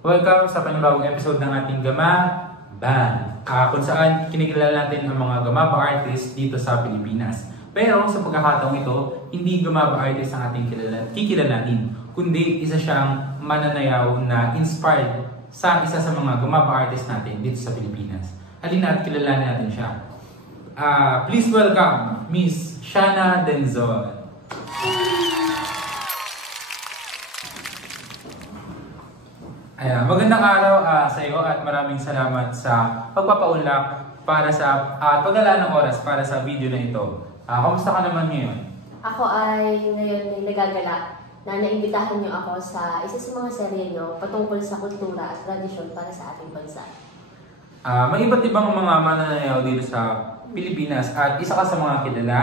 Welcome sa panibagong episode ng ating Gama Band, kung saan kinikilala natin ang mga Gamaba artists dito sa Pilipinas. Pero sa pagkakataong ito, hindi Gamaba artist ang ating kikilalanin, kundi isa siyang mananayaw na inspired sa isa sa mga Gamaba artists natin dito sa Pilipinas. Halina at kilalanin natin siya. Please welcome Miss Shana Denzon. Magandang araw sa iyo at maraming salamat sa pagpapaunlak para sa paglalaan ng oras para sa video na ito. Kamusta ka naman ngayon? Ako ay ngayon nagagalak na naimbitahan niyo ako sa isa sa mga serye niyo patungkol sa kultura at tradisyon para sa ating bansa. May iba't ibang mga mananayaw dito sa Pilipinas at isa ka sa mga kilala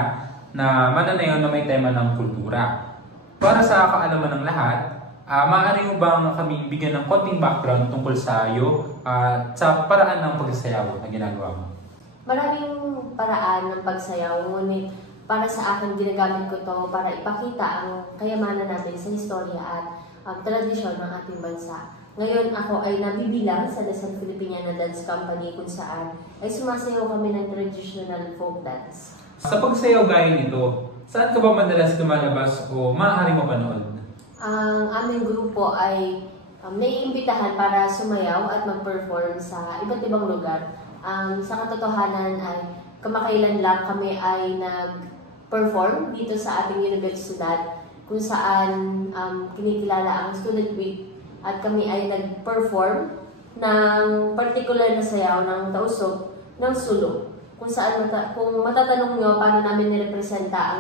na mananayaw na may tema ng kultura. Para sa kaalaman ng lahat, maaari mo bang kami bigyan ng konting background tungkol sa iyo at sa paraan ng pagsasayaw na ginagawa mo? Maraming paraan ng pagsayaw, ngunit para sa akin ginagamit ko to para ipakita ang kayamanan natin sa historia at tradisyon ng ating bansa. Ngayon ako ay nabibilang sa Dasal Filipiniana Dance Company kung saan ay sumasayaw kami ng traditional folk dance. Sa pagsayaw gaya nito, saan ka ba madalas lumalabas o maaari mo panood? Ang aming grupo ay naiimbitahan para sumayaw at mag-perform sa iba't ibang lugar. Sa katotohanan ay kamakailan lang kami ay nag-perform dito sa ating universidad kung saan kinikilala ang Student Week at kami ay nag-perform ng particular na sayaw ng tausog ng sulong. Kung saan kung matatanong nyo paano namin nirepresenta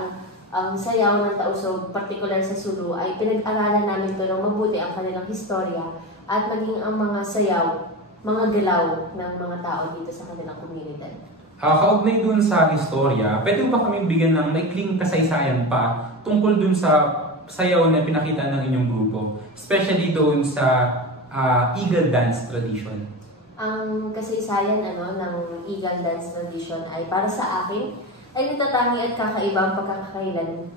ang sayaw ng tausog, particular sa Sulu, ay pinag-aralan namin ito ng mabuti ang kanilang historia at maging ang mga sayaw, mga galaw ng mga tao dito sa kanilang komunidad. Kaugnay dun sa historia, pwede ba kami bigyan ng maikling kasaysayan pa tungkol dun sa sayaw na pinakita ng inyong grupo? Especially doon sa Eagle Dance tradition. Ang kasaysayan ng Eagle Dance tradition ay para sa akin, ay natatangi at kakaiba ang pagkakailan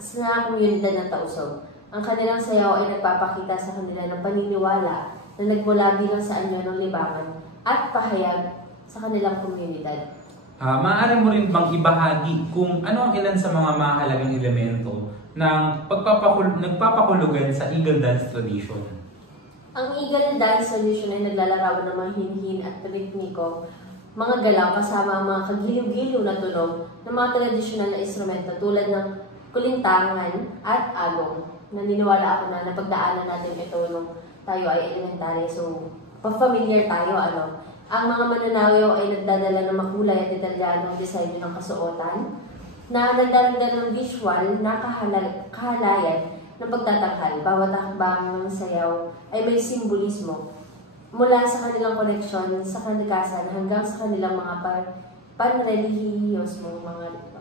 sa komunidad ng tausog. Ang kanilang sayaw ay nagpapakita sa kanila ng paniniwala na nagmula bilang sa anyo ng libangan at pahayag sa kanilang komunidad. Maaari mo rin bang ibahagi kung ano ang ilan sa mga mahalagang elemento ng nagpapakulugan sa Eagle Dance tradition? Ang Eagle Dance tradition ay naglalarawan ng mga hinhin at ritmiko, mga galaw kasama ang mga kagiliw-giliw na tunog ng mga tradisyonal na instrumento tulad ng kulintangan at agong. Naniniwala ako na napagdaanan natin ito nung tayo ay elementary, so pa-familiar tayo. Ang mga mananayaw ay nagdadala ng makulay at detalyanong disenyo ng kasuotan na nagdaragdag ng visual na kahalayan ng pagtatanghal. Bawat hakbang ng sayaw ay may simbolismo mula sa kanilang koneksyon sa kalikasan hanggang sa kanilang mga panrelihiyos mong mga lipa.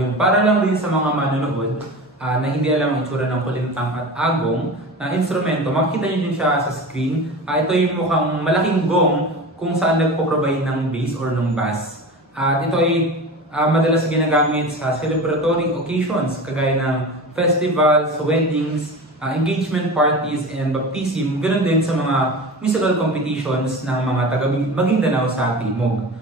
Yun, para lang din sa mga manonood na hindi alam ang itsura ng kulintang at agong na instrumento, makikita nyo din siya sa screen. Ito yung mukhang malaking gong kung saan nagpo-provide ng bass or ng bass. At ito ay madalas ginagamit sa celebratory occasions kagaya ng festivals, weddings, engagement parties, and baptism. Ganun din sa mga musical competitions ng mga taga-Maguindanao sa Timog.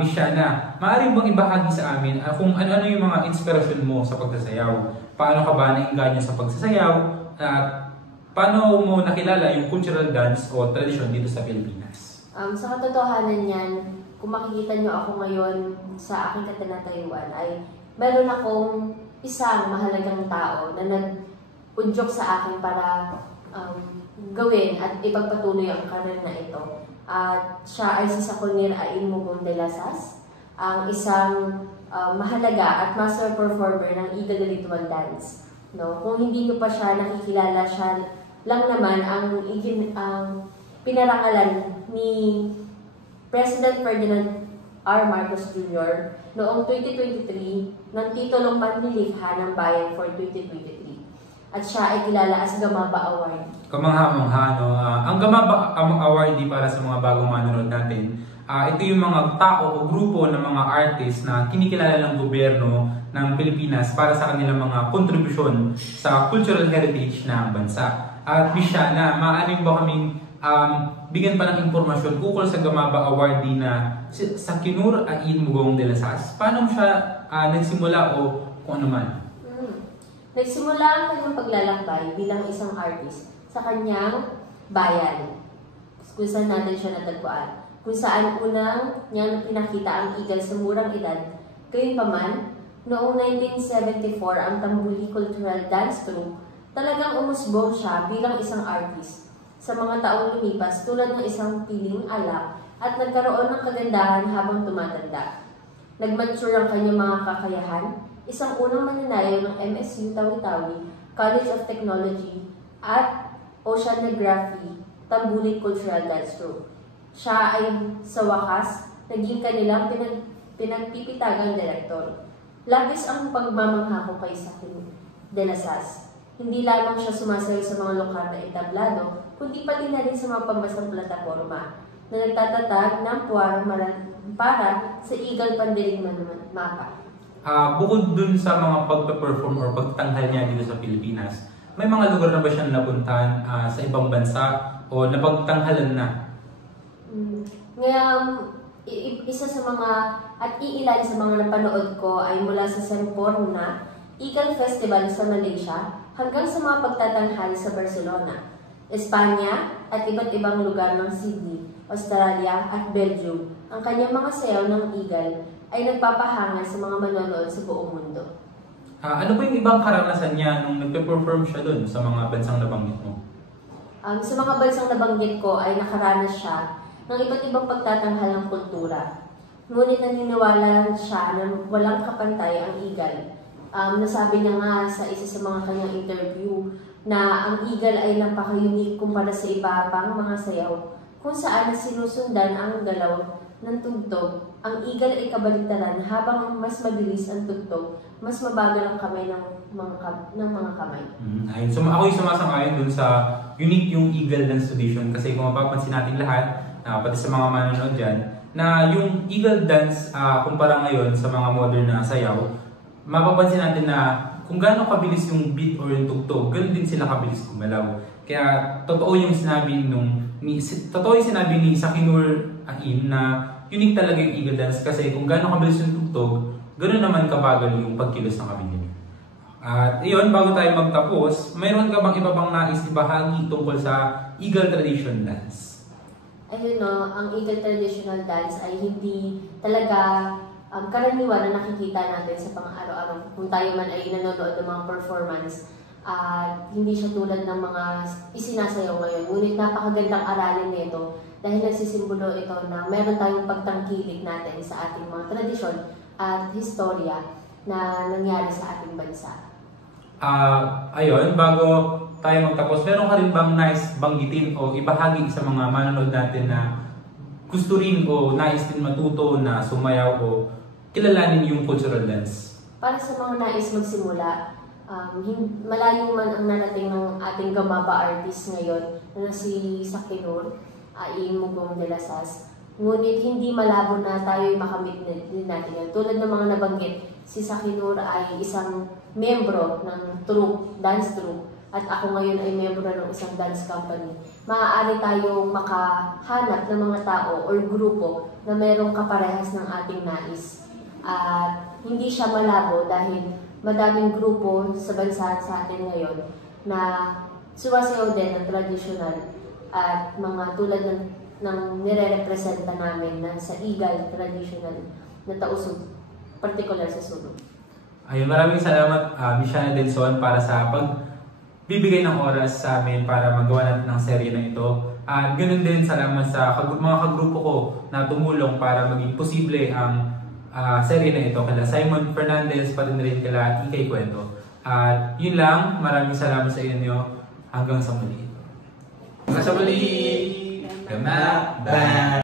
Miss Shana, maaari bang ibahagi sa amin kung ano-ano yung mga inspirasyon mo sa pagsasayaw? Paano ka ba nainganyo sa pagsasayaw? At paano mo nakilala yung cultural dance o tradisyon dito sa Pilipinas? Sa katotohanan niyan, kung makikita nyo ako ngayon sa aking katanatayuan, ay meron akong isang mahalagang tao na nag-udyok sa akin para gawin at ipagpatuloy ang karir na ito. At siya ay si Saconir Ain Mugong de Lasas, ang isang mahalaga at master performer ng Eagle Ritual Dance. Kung hindi nyo pa siya nakikilala, siya lang naman ang pinarangalan ni President Ferdinand R. Marcos Jr. noong 2023 ng titulong Panlilikha ng Bayan for 2023. At siya ay kilala as Gamaba Award. Kamangha-mangha, no? Ang Gamaba Award para sa mga bagong manonood natin, ito yung mga tao o grupo ng mga artist na kinikilala ng gobyerno ng Pilipinas para sa kanilang mga kontribusyon sa cultural heritage ng bansa. At Miss Shana, maaari ba kaming bigyan pa ng impormasyon ukol sa Gamaba awardee na Sakinur Ain Mugong de las Sas? Paano siya nagsimula o kung ano man? Nagsimula ang kanyang paglalakbay bilang isang artist sa kanyang bayan, kung saan natin siya natagpuan, kung saan unang niyang pinakita ang eagle sa murang edad. Gayunpaman, noong 1974 ang Tambuli Cultural Dance Troupe, talagang umusbong siya bilang isang artist. Sa mga taong lumipas tulad ng isang piling alak at nagkaroon ng kagandahan habang tumatanda. Nag-mature ang kanyang mga kakayahan, isang unang mananayaw ng MSU Tawi-Tawi, College of Technology at Oceanography, Tambuli Cultural Dance Troupe. Siya ay sa wakas naging kanilang pinagpipitagang direktor. Labis ang pagmamangha ko kay Sakinur de las Sas. Hindi lamang siya sumasayaw sa mga lokal na entablado, kundi pati na rin sa mga pambasang plataforma na nagtatatag ng puwar para sa Eagle Pandirigma Mapa. Bukod dun sa mga pagpe-perform or pagtanghal niya dito sa Pilipinas, may mga lugar na ba siyang napuntahan sa ibang bansa o napagtanghalan na? Ngayon, isa sa mga at iilan sa mga napanood ko ay mula sa Semporna Eagle Festival sa Malaysia hanggang sa mga pagtatanghal sa Barcelona, Espanya at iba't ibang lugar ng Sydney, Australia at Belgium. Ang kanyang mga sayaw ng eagle ay nagpapahangal sa mga manonood sa buong mundo. Ano ba yung ibang karanasan niya nung nagpe-perform siya doon sa mga bansang nabanggit mo? Sa mga bansang nabanggit ko ay nakaranas siya ng iba't ibang pagtatanghal ng kultura. Ngunit naniniwala siya na walang kapantay ang eagle. Nasabi niya nga sa isa sa mga kanyang interview na ang eagle ay napaka-unique kumpara sa iba pang mga sayaw kung saan sinusundan ang galaw ng tugtog. Ang eagle ay kabaligtaran habang mas mabilis ang tugtog, mas mabagal ang kamay ng mga kamay. Ayun. So, ako yung sumasang-ayon dun sa unique yung eagle dance tradition kasi kung mapapansin natin lahat, pati sa mga manonood dyan, na yung eagle dance kumpara ngayon sa mga modern na sayaw, mapapansin natin na kung gaano kabilis yung beat or yung tugtog, ganoon din sila kabilis gumalaw. Kaya totoo yung sinabi ni Sakinur Ain na unique talaga yung eagle dance kasi kung gaano kabilis yung tugtog, ganoon naman kabagal yung pagkilos ng kabilin. At iyon, bago tayo magtapos, mayroon ka bang iba pang nais ibahagi tungkol sa eagle tradition dance? Ayun no, ang eagle traditional dance ay hindi talaga karaniwan na nakikita natin sa pang-araw-araw. Kung tayo man ay nanonood ng mga performance, hindi siya tulad ng mga isinasayaw ngayon. Ngunit napakagandang aralin nito dahil nagsisimbolo ito na meron tayong pagtangkilik natin sa ating mga tradisyon at historya na nangyari sa ating bansa. Ayun, bago tayo magtapos, meron ka rin bang nais banggitin o ibahagi sa mga manonood natin na gusto rin o nais din matuto na sumayaw o kilalanin yung cultural dance? Para sa mga nais magsimula, malayo man ang narating ng ating Gamaba artist ngayon na si Sakinur Ain Mugong de las Sas. Ngunit hindi malabo na tayo makamit din natin yan. Tulad ng mga nabanggit, si Sakinur ay isang membro ng dance troupe, at ako ngayon ay membro ng isang dance company. Maaari tayong makahanap ng mga tao o grupo na merong kaparehas ng ating nais. At hindi siya malabo dahil madaming grupo sa bansa sa atin ngayon na sumasayaw din ng traditional at mga tulad ng nire-representa namin na sa eagle traditional na tausog, particular sa sulong. Ayun, maraming salamat Miss Shana Delson para sa pagbibigay ng oras sa amin para magawa natin ng serye na ito. At ganoon din salamat sa mga kagrupo ko na tumulong para maging posible ang serye na ito. Kala Simon Fernandez, pati na rin kala Ikay Kwento. At yun lang, maraming salamat sa inyo. Hanggang sa muli. Hanggang sa muli! Gamaba!